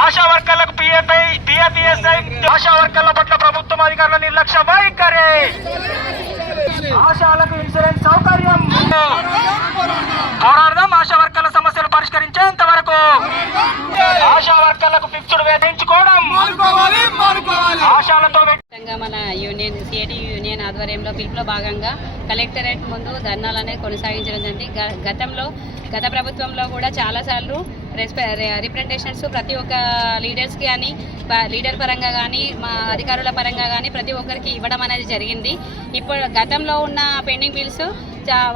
ఆశా వర్కర్లకు ఆశా వర్కర్ల పట్ల ప్రభుత్వం అధికారుల నిర్లక్ష్య వైఖరి. ఆశాలకు ఇన్సూరెన్స్ సౌకర్యం. పోరాడదాం ఆశా వర్కర్ల సమస్యలు పరిష్కరించేంత వరకు. ఆశా వర్కర్లకు ఫిక్స్డ్ వేధించుకోవడం. ఆశాలతో మన యూనియన్ సిఐటి యూనియన్ ఆధ్వర్యంలో పిలుపులో భాగంగా కలెక్టరేట్ ముందు ధర్నాలు అనేవి కొనసాగించడం జరిగింది. గతంలో గత ప్రభుత్వంలో కూడా చాలాసార్లు రిప్రజెంటేషన్స్ eh, ప్రతి ఒక్క లీడర్స్కి కానీ లీడర్ పరంగా కానీ మా అధికారుల పరంగా కానీ ప్రతి ఒక్కరికి ఇవ్వడం అనేది జరిగింది. ఇప్పుడు గతంలో ఉన్న పెండింగ్ బిల్స్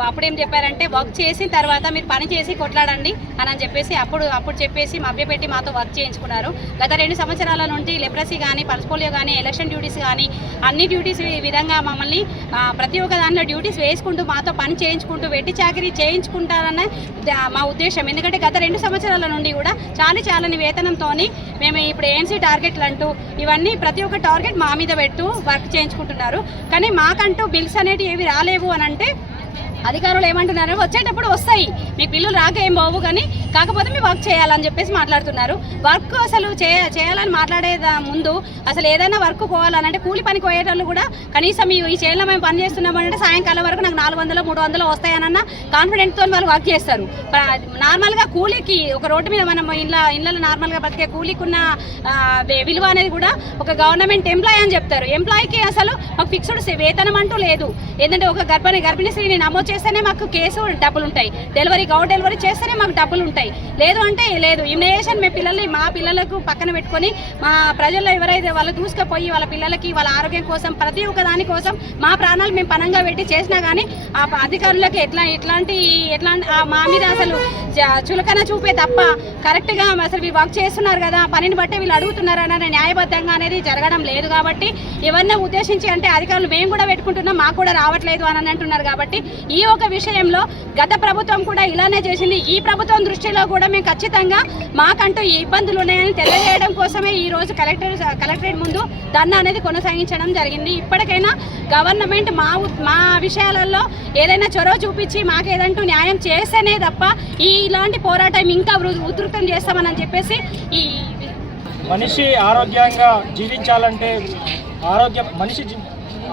అప్పుడేం చెప్పారంటే వర్క్ చేసిన తర్వాత మీరు పని చేసి కొట్లాడండి అని అని చెప్పేసి అప్పుడు అప్పుడు చెప్పేసి మభ్యపెట్టి మాతో వర్క్ చేయించుకున్నారు. గత రెండు సంవత్సరాల నుండి లెప్రసీ కానీ పల్స్ పోలియో కానీ ఎలక్షన్ డ్యూటీస్ కానీ అన్ని డ్యూటీస్ విధంగా మమ్మల్ని ప్రతి ఒక్క దాంట్లో డ్యూటీస్ వేసుకుంటూ మాతో పని చేయించుకుంటూ వెట్టి చాకరీ చేయించుకుంటారన్న మా ఉద్దేశం. ఎందుకంటే గత రెండు సంవత్సరాల నుండి కూడా చాలా చాలని వేతనంతో మేము ఇప్పుడు ఏఎన్సీ టార్గెట్లు అంటూ ఇవన్నీ ప్రతి ఒక్క టార్గెట్ మా మీద పెట్టు వర్క్ చేయించుకుంటున్నారు. కానీ మాకంటూ బిల్స్ అనేటివి ఏవి రాలేవు అని అంటే అధికారులు ఏమంటున్నారు? వచ్చేటప్పుడు వస్తాయి. మీకు బిల్లు రాక ఏం బావు కానీ కాకపోతే మీ వర్క్ చేయాలని చెప్పేసి మాట్లాడుతున్నారు. వర్క్ అసలు చేయ చేయాలని మాట్లాడే ముందు అసలు ఏదైనా వర్క్ పోవాలని అంటే కూలి పనికి పోయేటోళ్ళు కూడా కనీసం ఈ ఈ చేనులో మేము పని చేస్తున్నామంటే సాయంకాలం వరకు నాకు నాలుగు వందలు మూడు వందలు వస్తాయనన్న కాన్ఫిడెంట్తో వాళ్ళు వర్క్ చేస్తారు. నార్మల్గా కూలీకి ఒక రోడ్డు మీద మనం ఇళ్ళ ఇళ్ళలో నార్మల్గా బతికే కూలీకి ఉన్న విలువ అనేది కూడా ఒక గవర్నమెంట్ ఎంప్లాయ్ అని చెప్తారు. ఎంప్లాయీకి అసలు మాకు ఫిక్స్డ్ వేతనం అంటూ లేదు. ఏంటంటే ఒక గర్భిణి గర్భిణీ స్త్రీని నమోదు చేస్తేనే మాకు కేసు డబ్బులు ఉంటాయి డెలివరీ గౌ డెలివరీ చేస్తేనే మాకు డబ్బులు ఉంటాయి లేదు అంటే లేదు ఇమ్యునైజేషన్ మీ పిల్లల్ని మా పిల్లలకు పక్కన పెట్టుకొని మా ప్రజల్లో ఎవరైతే వాళ్ళు దూసుకుపోయి వాళ్ళ పిల్లలకి వాళ్ళ ఆరోగ్యం కోసం ప్రతి ఒక్క దాని కోసం మా ప్రాణాలు మేము పనంగా పెట్టి చేసినా కానీ ఆ అధికారులకు ఎట్లా ఎట్లాంటి ఎట్లాంటి మా మీద అసలు చులకన చూపే తప్ప కరెక్ట్గా అసలు వీళ్ళు వర్క్ చేస్తున్నారు కదా పనిని బట్టి వీళ్ళు అడుగుతున్నారు అనే న్యాయబద్ధంగా అనేది జరగడం లేదు కాబట్టి ఎవరిని ఉద్దేశించి అంటే అధికారులు మేము కూడా పెట్టుకుంటున్నాం మాకు కూడా రావట్లేదు అని అంటున్నారు కాబట్టి ఈ ఒక విషయంలో గత ప్రభుత్వం కూడా ఇలానే చేసింది. ఈ ప్రభుత్వం దృష్టిలో కూడా మేము ఖచ్చితంగా మాకంటూ ఈ ఇబ్బందులు ఉన్నాయని తెలియజేయడం కోసమే ఈ రోజు కలెక్టర్ కలెక్టరేట్ ముందు ధర్నా అనేది కొనసాగించడం జరిగింది. ఇప్పటికైనా గవర్నమెంట్ మా మా విషయాలలో ఏదైనా చొరవ చూపించి మాకు ఏదంటూ న్యాయం చేస్తేనే తప్ప ఈ ఇలాంటి పోరాటం ఇంకా ఉధృతం చేస్తామని చెప్పేసి ఈ మనిషి ఆరోగ్యంగా జీవించాలంటే ఆరోగ్యం మనిషి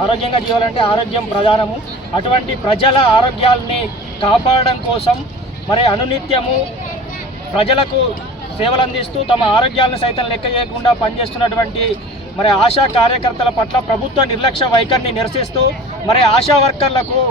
ఆరోగ్యంగా జీవాలంటే ఆరోగ్యం ప్రధానము. అటువంటి ప్రజల ఆరోగ్యాల్ని కాపాడడం కోసం మరి అనునిత్యము ప్రజలకు సేవలు అందిస్తూ తమ ఆరోగ్యాలను సైతం లెక్క చేయకుండా పనిచేస్తున్నటువంటి మరి ఆశా కార్యకర్తల పట్ల ప్రభుత్వ నిర్లక్ష్య వైఖరిని నిరసిస్తూ మరి ఆశా వర్కర్లకు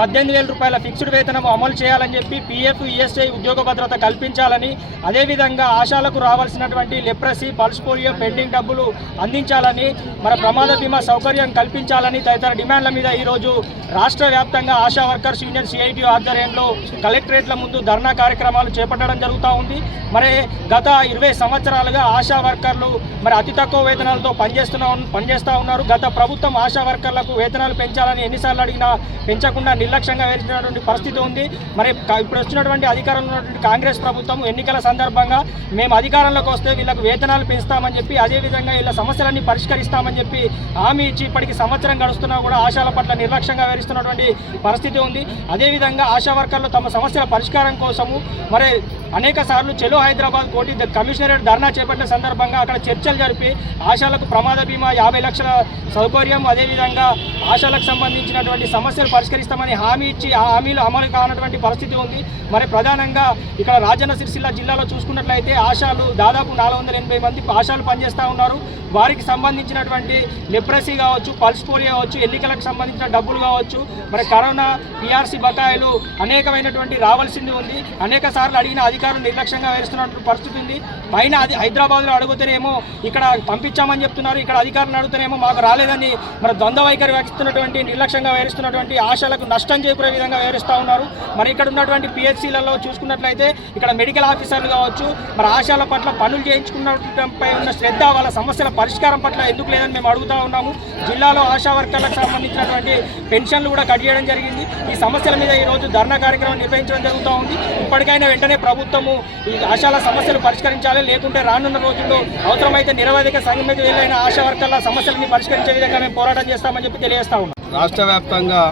పద్దెనిమిది వేల రూపాయల ఫిక్స్డ్ వేతనం అమలు చేయాలని చెప్పి పీఎఫ్ ఈఎస్ఐ ఉద్యోగ భద్రత కల్పించాలని అదేవిధంగా ఆశాలకు రావాల్సినటువంటి లెప్రసీ పల్స్ పోలియో పెండింగ్ డబ్బులు అందించాలని మన ప్రమాద బీమా సౌకర్యం కల్పించాలని తదితర డిమాండ్ల మీద ఈరోజు రాష్ట్ర వ్యాప్తంగా ఆశా వర్కర్స్ యూనియన్ సిఐటి ఆధ్వర్యంలో కలెక్టరేట్ల ముందు ధర్నా కార్యక్రమాలు చేపట్టడం జరుగుతూ ఉంది. మరి గత ఇరవై సంవత్సరాలుగా ఆశా వర్కర్లు మరి అతి తక్కువ వేతనాలతో పనిచేస్తున్నా పనిచేస్తూ ఉన్నారు. గత ప్రభుత్వం ఆశా వర్కర్లకు వేతనాలు పెంచాలని ఎన్నిసార్లు అడిగినా పెంచకుండా నిర్లక్ష్యంగా వేసినటువంటి పరిస్థితి ఉంది. మరి ఇప్పుడు వచ్చినటువంటి అధికారంలో ఉన్నటువంటి కాంగ్రెస్ ప్రభుత్వం ఎన్నికల సందర్భంగా మేము అధికారంలోకి వస్తే వీళ్ళకు వేతనాలు పెంచుతామని చెప్పి అదేవిధంగా వీళ్ళ సమస్యలన్నీ పరిష్కరిస్తామని చెప్పి హామీ ఇచ్చి ఇప్పటికి సంవత్సరం గడుస్తున్నా కూడా ఆశాల పట్ల నిర్లక్ష్యంగా వ్యవహరిస్తున్నటువంటి పరిస్థితి ఉంది. అదేవిధంగా ఆశా వర్కర్లు తమ సమస్యల పరిష్కారం కోసము మరి అనేక సార్లు చెలో హైదరాబాద్ కోటి కమిషనరేట్ ధర్నా చేపట్టిన సందర్భంగా అక్కడ చర్చలు జరిపి ఆశాలకు ప్రమాద బీమా యాభై లక్షల సౌకర్యం అదేవిధంగా ఆశాలకు సంబంధించినటువంటి సమస్యలు పరిష్కరిస్తామని హామీ ఇచ్చి ఆ హామీలు అమలు కానటువంటి పరిస్థితి ఉంది. మరి ప్రధానంగా ఇక్కడ రాజన్న సిరిసిల్ల జిల్లాలో చూసుకున్నట్లయితే ఆశాలు దాదాపు నాలుగు వందల ఎనభై మంది ఆశాలు పనిచేస్తూ ఉన్నారు. వారికి సంబంధించినటువంటి లెప్రసీ కావచ్చు పల్స్ పోలియో కావచ్చు ఎన్నికలకు సంబంధించిన డబ్బులు కావచ్చు మరి కరోనా పిఆర్సీ బకాయిలు అనేకమైనటువంటి రావాల్సింది ఉంది. అనేక సార్లు అడిగిన అధికారులు అధికారులు నిర్లక్ష్యంగా వేస్తున్నటువంటి పరిస్థితి ఉంది. పైన అది హైదరాబాద్లో అడుగుతేనేమో ఇక్కడ పంపించామని చెప్తున్నారు ఇక్కడ అధికారులు అడుగుతూనేమో మాకు రాలేదని మరి ద్వంద్వ వైఖరి వ్యక్తిస్తున్నటువంటి నిర్లక్ష్యంగా వేరుస్తున్నటువంటి ఆశలకు నష్టం చేకూరే విధంగా వేరుస్తూ ఉన్నారు. మరి ఇక్కడ ఉన్నటువంటి పిహెచ్సిలలో చూసుకున్నట్లయితే ఇక్కడ మెడికల్ ఆఫీసర్లు కావచ్చు మరి ఆశాల పట్ల పనులు చేయించుకున్నపై ఉన్న శ్రద్ధ వాళ్ళ సమస్యల పరిష్కారం పట్ల ఎందుకు లేదని మేము అడుగుతా ఉన్నాము. జిల్లాలో ఆశా వర్కర్లకు సంబంధించినటువంటి పెన్షన్లు కూడా కట్ చేయడం జరిగింది. ఈ సమస్యల మీద ఈ రోజు ధర్నా కార్యక్రమం నిర్వహించడం జరుగుతూ ఉంది. ఇప్పటికైనా వెంటనే ప్రభుత్వం ప్రభుత్వము ఈ ఆశాల సమస్యలు పరిష్కరించాలి. లేకుంటే రానున్న రోజుల్లో అవసరమైతే నిరవధిక సంఘమిత వీలైన ఆశా వర్గాల సమస్యలని పరిష్కరించే విధంగా మేము పోరాటం చేస్తామని చెప్పి తెలియజేస్తా ఉన్నాం. రాష్ట్ర వ్యాప్తంగా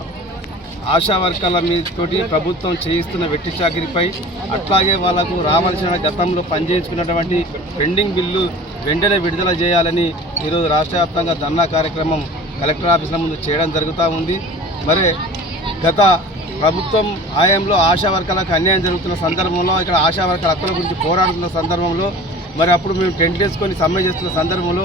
ఆశా వర్కర్ల మీదతోటి ప్రభుత్వం చేయిస్తున్న వెట్టి చాకిరిపై అట్లాగే వాళ్ళకు రావాల్సిన గతంలో పనిచేయించుకున్నటువంటి పెండింగ్ బిల్లు వెంటనే విడుదల చేయాలని ఈరోజు రాష్ట్ర వ్యాప్తంగా ధర్నా కార్యక్రమం కలెక్టర్ ఆఫీసుల ముందు చేయడం జరుగుతూ ఉంది. మరి గత ప్రభుత్వం హాయంలో ఆశా వర్గాలకు అన్యాయం జరుగుతున్న సందర్భంలో ఇక్కడ ఆశా వర్గాల హక్కుల గురించి పోరాడుతున్న సందర్భంలో మరి అప్పుడు మేము టెంట్ వేసుకొని సమ్మె చేస్తున్న సందర్భంలో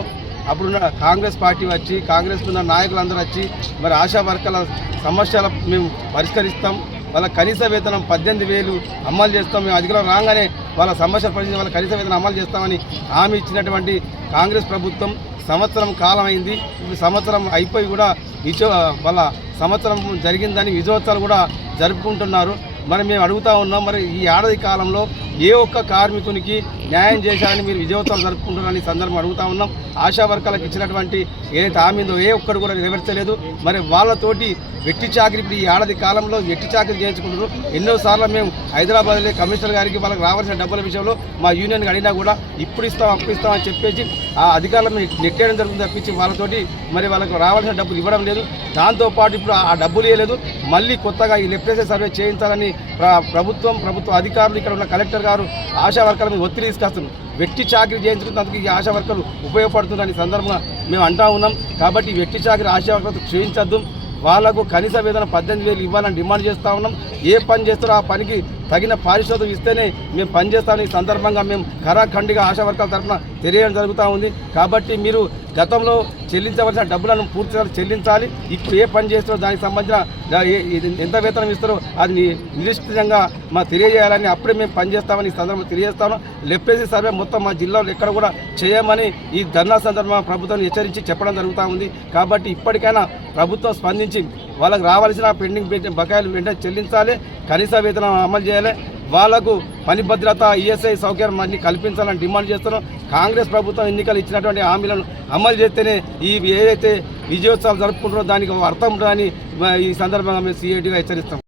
అప్పుడున్న కాంగ్రెస్ పార్టీ వచ్చి కాంగ్రెస్ ఉన్న నాయకులందరూ వచ్చి మరి ఆశా వర్గాల సమస్యలు మేము పరిష్కరిస్తాం. వాళ్ళ కనీస వేతనం పద్దెనిమిది వేలు అమలు చేస్తాం. మేము అధికారం రాగానే వాళ్ళ సమస్యలు పరిస్థితి వాళ్ళ కనీస వేతన అమలు చేస్తామని హామీ ఇచ్చినటువంటి కాంగ్రెస్ ప్రభుత్వం సంవత్సరం కాలం అయింది ఇప్పుడు సంవత్సరం అయిపోయి కూడా విజో వాళ్ళ సంవత్సరం జరిగిందని విజయోత్సవాలు కూడా జరుపుకుంటున్నారు. మరి మేము అడుగుతా ఉన్నాం మరి ఈ ఏడాది కాలంలో ఏ ఒక్క కార్మికునికి న్యాయం చేశారని మీరు విజయోత్సవం జరుపుకుంటున్నారని సందర్భం అడుగుతా ఉన్నాం. ఆశా వర్గాలకు ఇచ్చినటువంటి ఏదైతే హామీందో ఏ ఒక్కడు కూడా నెరవేర్చలేదు. మరి వాళ్ళతోటి వెట్టి చాకరీ ఇప్పుడు ఈ ఏడాది కాలంలో వెట్టి చాకరీ చేయించుకుంటున్నారు. ఎన్నోసార్లు మేము హైదరాబాద్లో కమిషనర్ గారికి వాళ్ళకి రావాల్సిన డబ్బుల విషయంలో మా యూనియన్కి అడిగినా కూడా ఇప్పుడు ఇస్తాం అప్పిస్తాం అని చెప్పేసి ఆ అధికారులను నెట్టేయడం జరుగుతుంది తప్పించి వాళ్ళతోటి మరి వాళ్ళకి రావాల్సిన డబ్బులు ఇవ్వడం లేదు. దాంతోపాటు ఇప్పుడు ఆ డబ్బులు ఇవ్వలేదు. మళ్ళీ కొత్తగా ఈ లెప్టేసీ సర్వే చేయించాలని ప్రభుత్వం ప్రభుత్వ అధికారులు ఇక్కడ ఉన్న కలెక్టర్ గారు ఆశా వర్కర్ల మీద ఒత్తిడి తీసుకొస్తున్నారు. వెట్టి చాకరీ చేయించుకున్నందుకు ఈ ఆశా వర్కర్లు ఉపయోగపడుతుందని సందర్భంగా మేము అంటా ఉన్నాం. కాబట్టి వెట్టి చాకరీ ఆశా వర్కర్లు చేయించద్దు వాళ్ళకు కనీస వేతన పద్దెనిమిది వేలు ఇవ్వాలని డిమాండ్ చేస్తూ ఉన్నాం. ఏ పని చేస్తారో ఆ పనికి తగిన పారిశోధం ఇస్తేనే మేము పనిచేస్తామని ఈ సందర్భంగా మేము ఖరాఖండిగా ఆశా వర్గాల తరఫున తెలియడం జరుగుతూ ఉంది. కాబట్టి మీరు గతంలో చెల్లించవలసిన డబ్బులను పూర్తిగా చెల్లించాలి. ఇప్పుడు ఏ పని చేస్తారో దానికి సంబంధించిన ఎంత వేతనం ఇస్తారో అది ని- నిశ్చితంగా మా తెలియజేయాలని అప్పుడే మేము పనిచేస్తామని ఈ సందర్భంగా తెలియజేస్తాను. లెప్టేసీ సర్వే మొత్తం మా జిల్లాలో ఎక్కడ కూడా చేయమని ఈ ధర్నా సందర్భంగా ప్రభుత్వం హెచ్చరించి చెప్పడం జరుగుతూ ఉంది. కాబట్టి ఇప్పటికైనా ప్రభుత్వం స్పందించి వాళ్ళకి రావాల్సిన పెండింగ్ పెండింగ్ బకాయిలు వెంటనే చెల్లించాలి. కనీస వేతనం అమలు చేయాలి. వాళ్ళకు పని భద్రత ఈఎస్ఐ సౌకర్యం అన్ని కల్పించాలని డిమాండ్ చేస్తున్నాం. కాంగ్రెస్ ప్రభుత్వం ఎన్నికలు ఇచ్చినటువంటి హామీలను అమలు చేస్తేనే ఈ ఏదైతే విజయోత్సవాలు జరుపుకుంటున్నారో దానికి ఒక అర్థం ఉంటుందని ఈ సందర్భంగా మేము సిఐటిగా హెచ్చరిస్తాం.